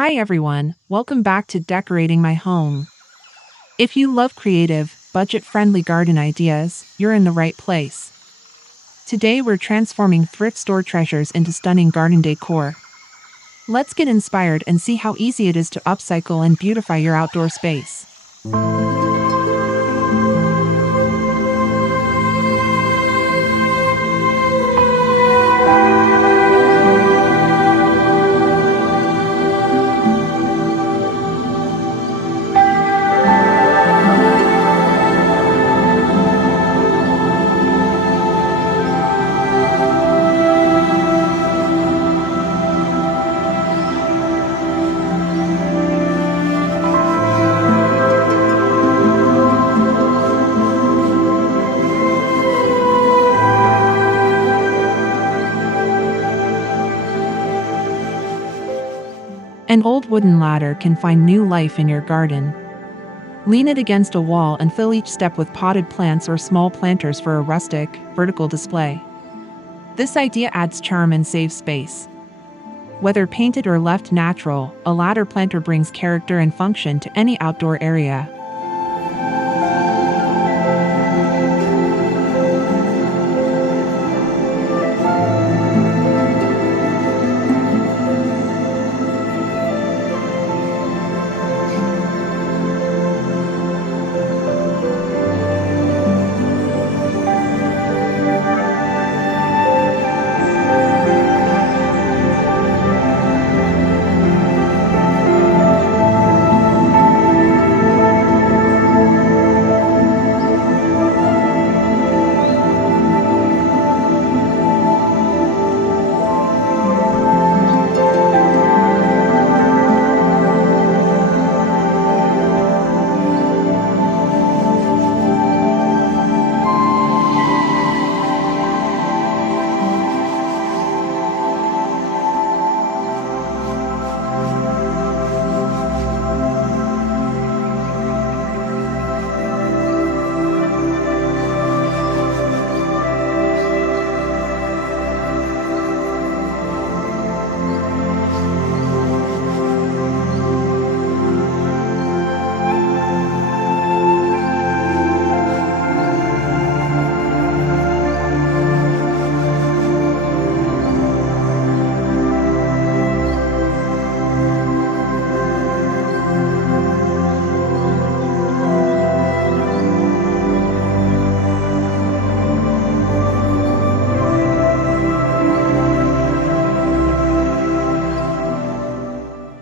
Hi everyone, welcome back to Decorating My Home. If you love creative, budget-friendly garden ideas, you're in the right place. Today we're transforming thrift store treasures into stunning garden decor. Let's get inspired and see how easy it is to upcycle and beautify your outdoor space. An old wooden ladder can find new life in your garden. Lean it against a wall and fill each step with potted plants or small planters for a rustic, vertical display. This idea adds charm and saves space. Whether painted or left natural, a ladder planter brings character and function to any outdoor area.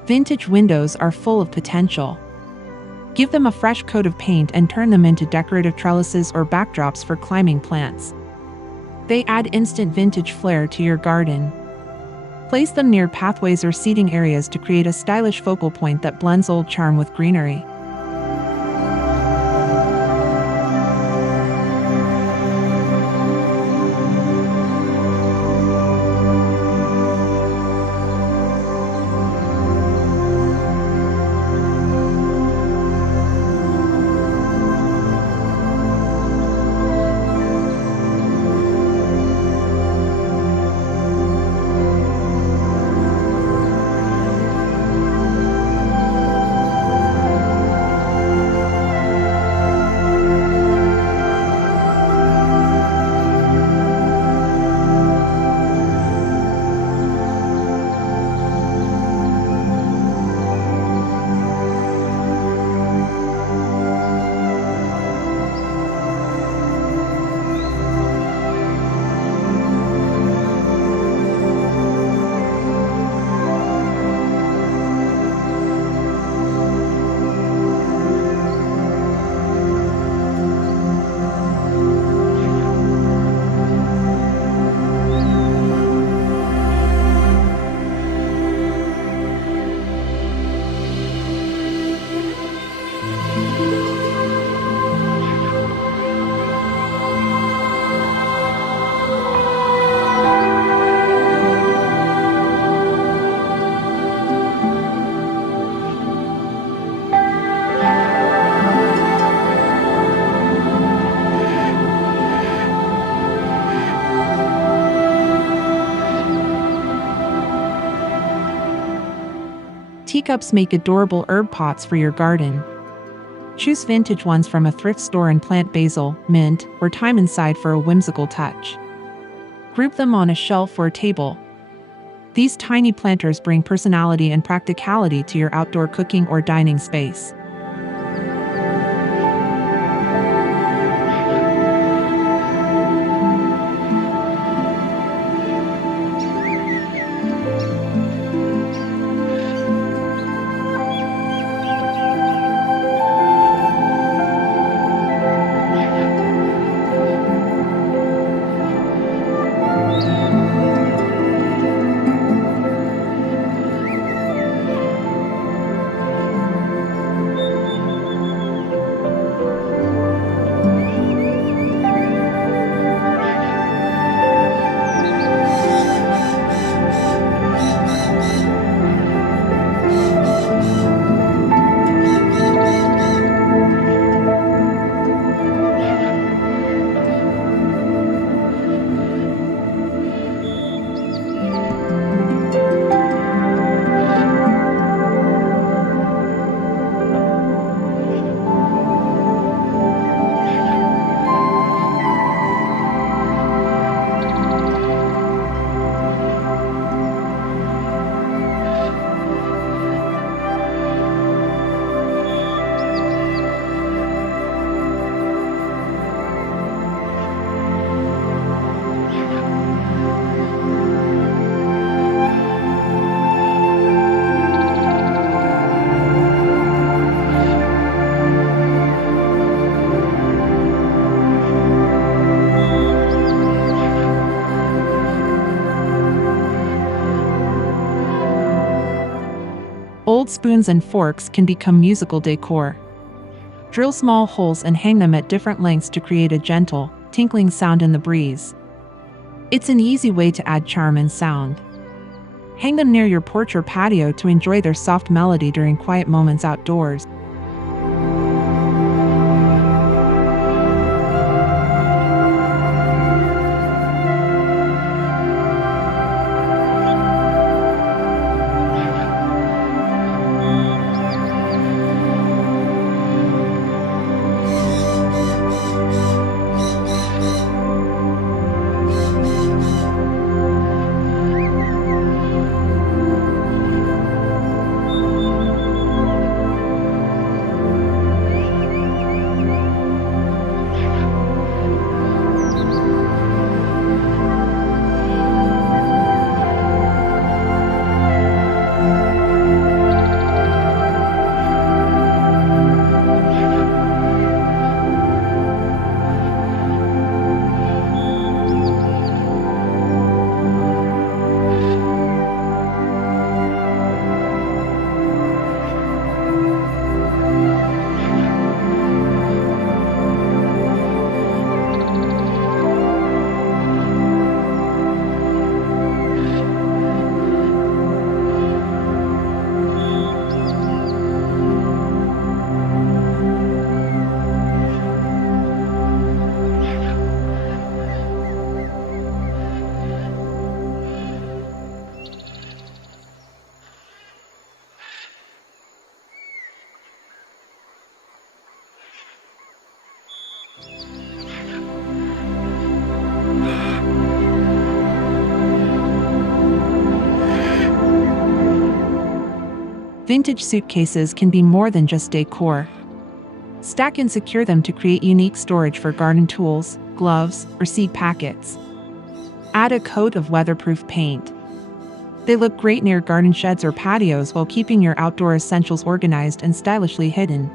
Vintage windows are full of potential. Give them a fresh coat of paint and turn them into decorative trellises or backdrops for climbing plants. They add instant vintage flair to your garden. Place them near pathways or seating areas to create a stylish focal point that blends old charm with greenery. Teacups make adorable herb pots for your garden. Choose vintage ones from a thrift store and plant basil, mint, or thyme inside for a whimsical touch. Group them on a shelf or table. These tiny planters bring personality and practicality to your outdoor cooking or dining space. Old spoons and forks can become musical decor. Drill small holes and hang them at different lengths to create a gentle, tinkling sound in the breeze. It's an easy way to add charm and sound. Hang them near your porch or patio to enjoy their soft melody during quiet moments outdoors. Vintage suitcases can be more than just decor. Stack and secure them to create unique storage for garden tools, gloves, or seed packets. Add a coat of weatherproof paint. They look great near garden sheds or patios while keeping your outdoor essentials organized and stylishly hidden.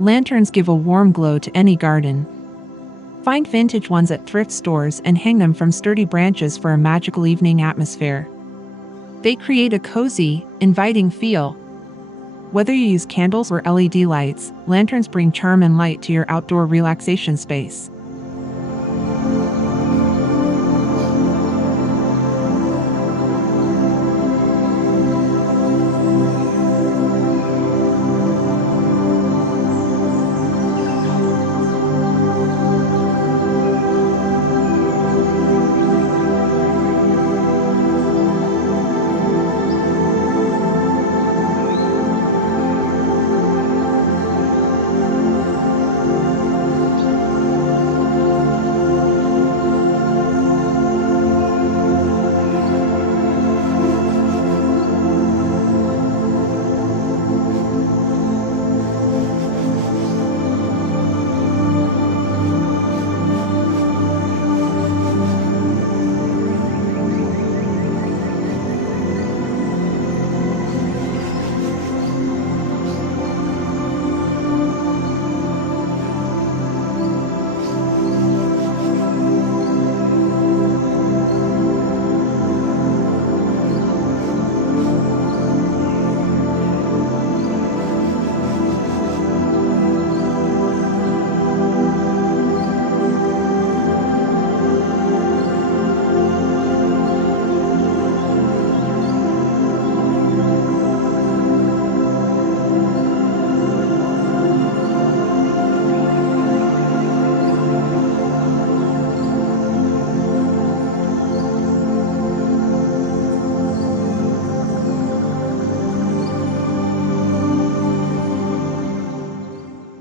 Lanterns give a warm glow to any garden. Find vintage ones at thrift stores and hang them from sturdy branches for a magical evening atmosphere. They create a cozy, inviting feel. Whether you use candles or LED lights, lanterns bring charm and light to your outdoor relaxation space.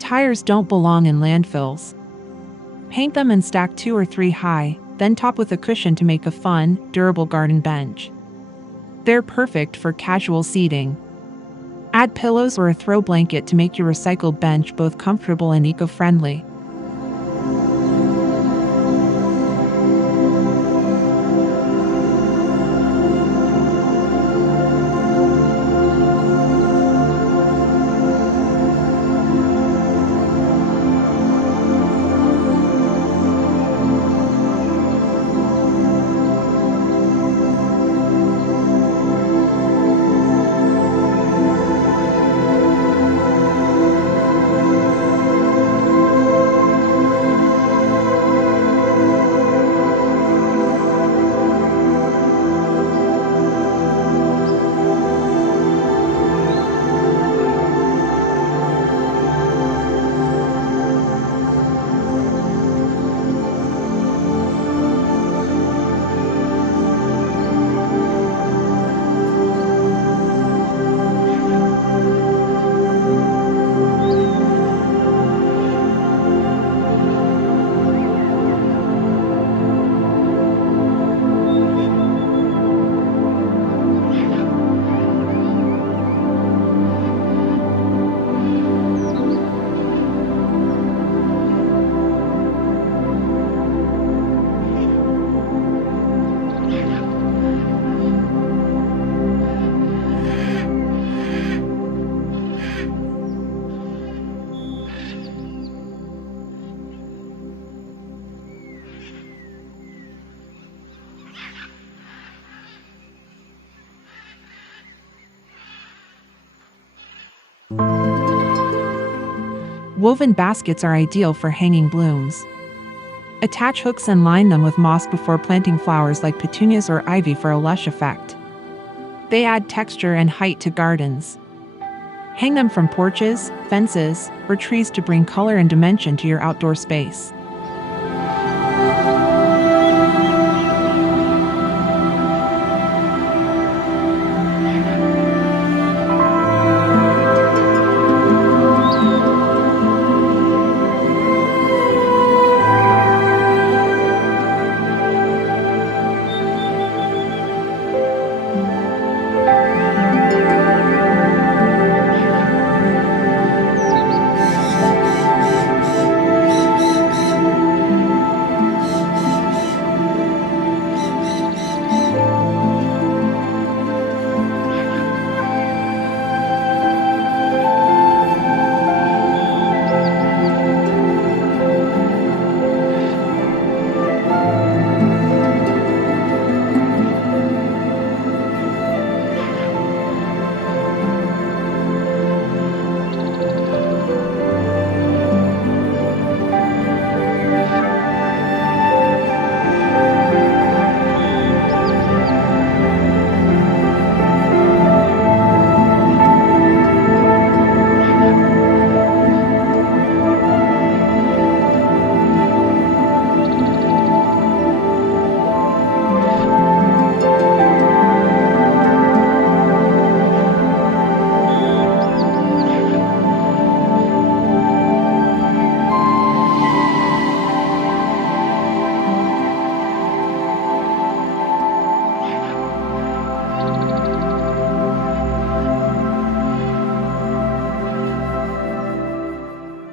Tires don't belong in landfills. Paint them and stack 2 or 3 high, then top with a cushion to make a fun, durable garden bench. They're perfect for casual seating. Add pillows or a throw blanket to make your recycled bench both comfortable and eco-friendly. Woven baskets are ideal for hanging blooms. Attach hooks and line them with moss before planting flowers like petunias or ivy for a lush effect. They add texture and height to gardens. Hang them from porches, fences, or trees to bring color and dimension to your outdoor space.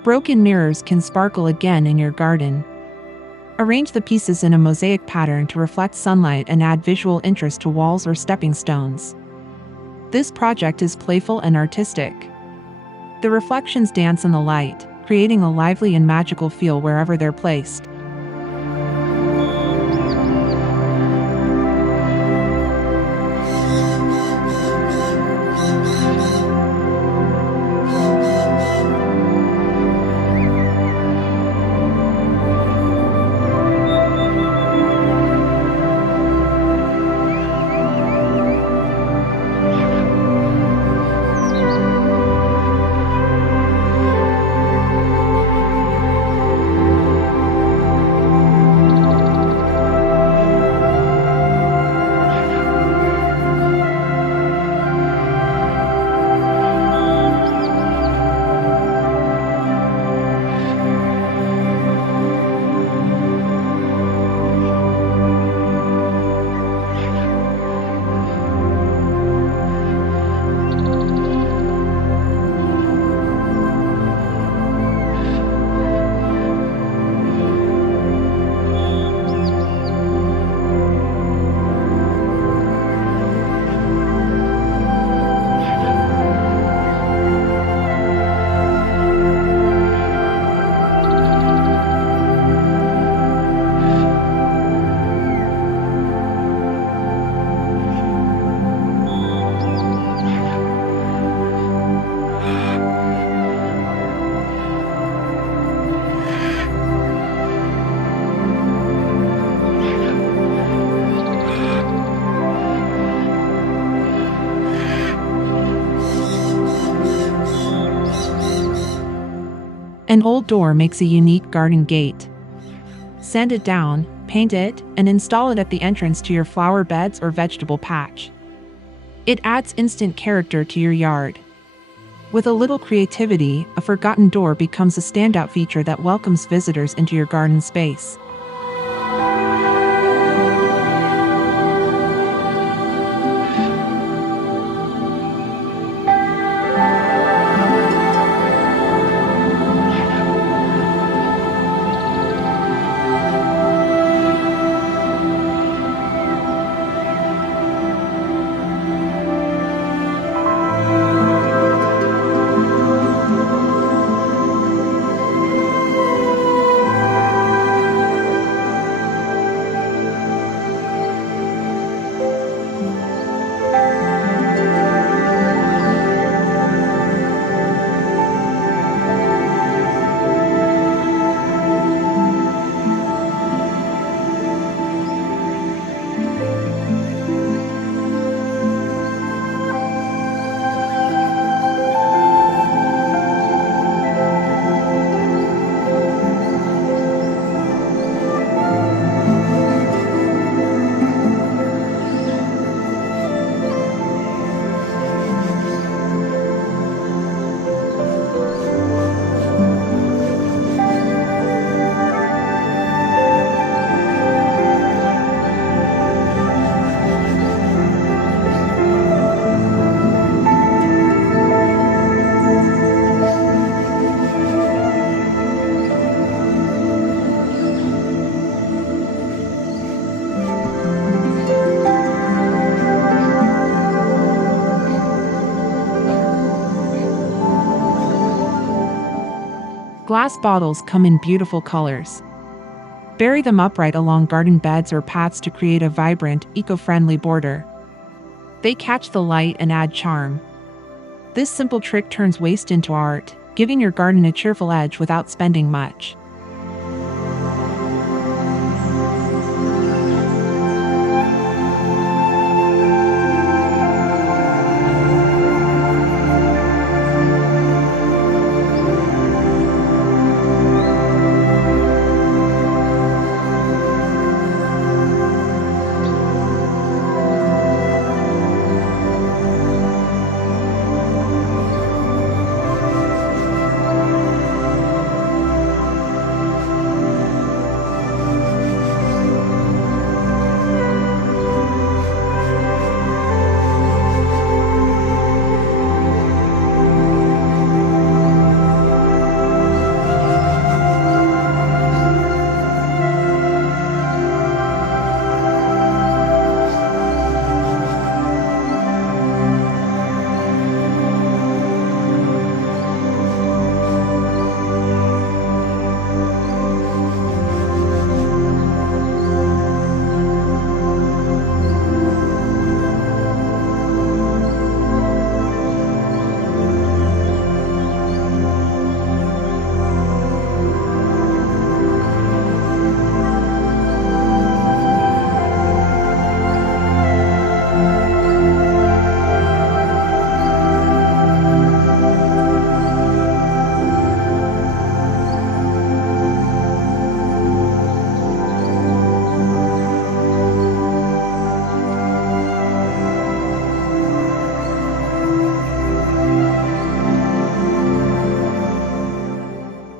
Broken mirrors can sparkle again in your garden. Arrange the pieces in a mosaic pattern to reflect sunlight and add visual interest to walls or stepping stones. This project is playful and artistic. The reflections dance in the light, creating a lively and magical feel wherever they're placed. An old door makes a unique garden gate. Sand it down, paint it, and install it at the entrance to your flower beds or vegetable patch. It adds instant character to your yard. With a little creativity, a forgotten door becomes a standout feature that welcomes visitors into your garden space. Glass bottles come in beautiful colors. Bury them upright along garden beds or paths to create a vibrant, eco-friendly border. They catch the light and add charm. This simple trick turns waste into art, giving your garden a cheerful edge without spending much.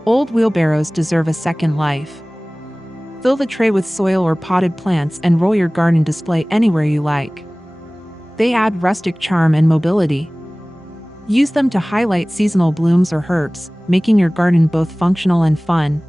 Old wheelbarrows deserve a second life. Fill the tray with soil or potted plants and roll your garden display anywhere you like. They add rustic charm and mobility. Use them to highlight seasonal blooms or herbs, making your garden both functional and fun.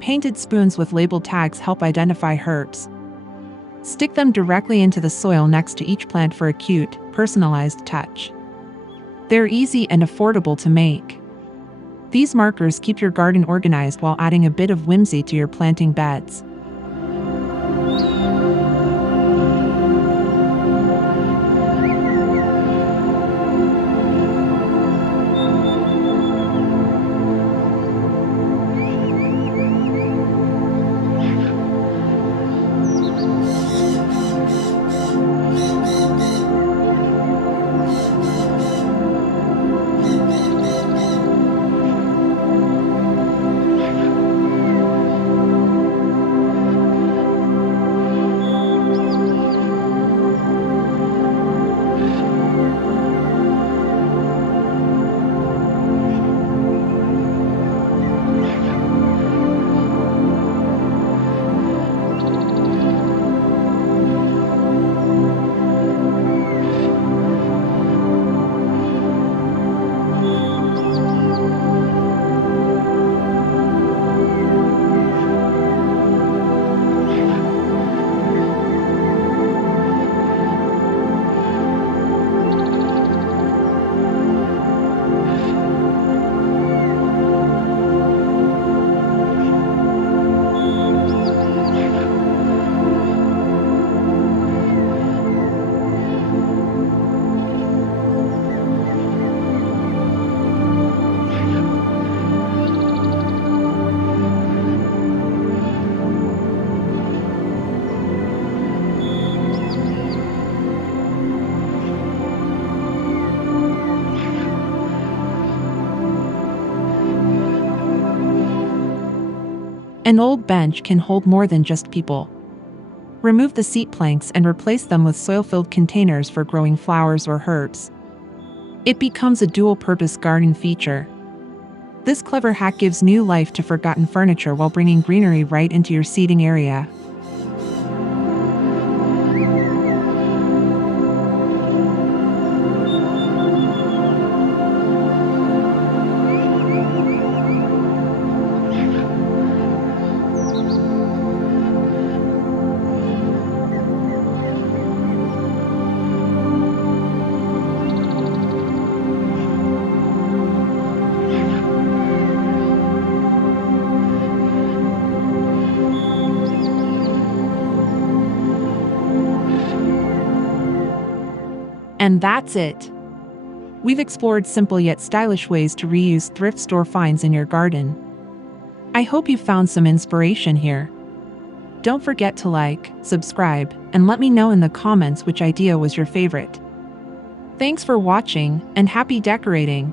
Painted spoons with labeled tags help identify herbs. Stick them directly into the soil next to each plant for a cute, personalized touch. They're easy and affordable to make. These markers keep your garden organized while adding a bit of whimsy to your planting beds. An old bench can hold more than just people. Remove the seat planks and replace them with soil-filled containers for growing flowers or herbs. It becomes a dual-purpose garden feature. This clever hack gives new life to forgotten furniture while bringing greenery right into your seating area. And that's it. We've explored simple yet stylish ways to reuse thrift store finds in your garden. I hope you found some inspiration here. Don't forget to like, subscribe, and let me know in the comments which idea was your favorite. Thanks for watching, and happy decorating!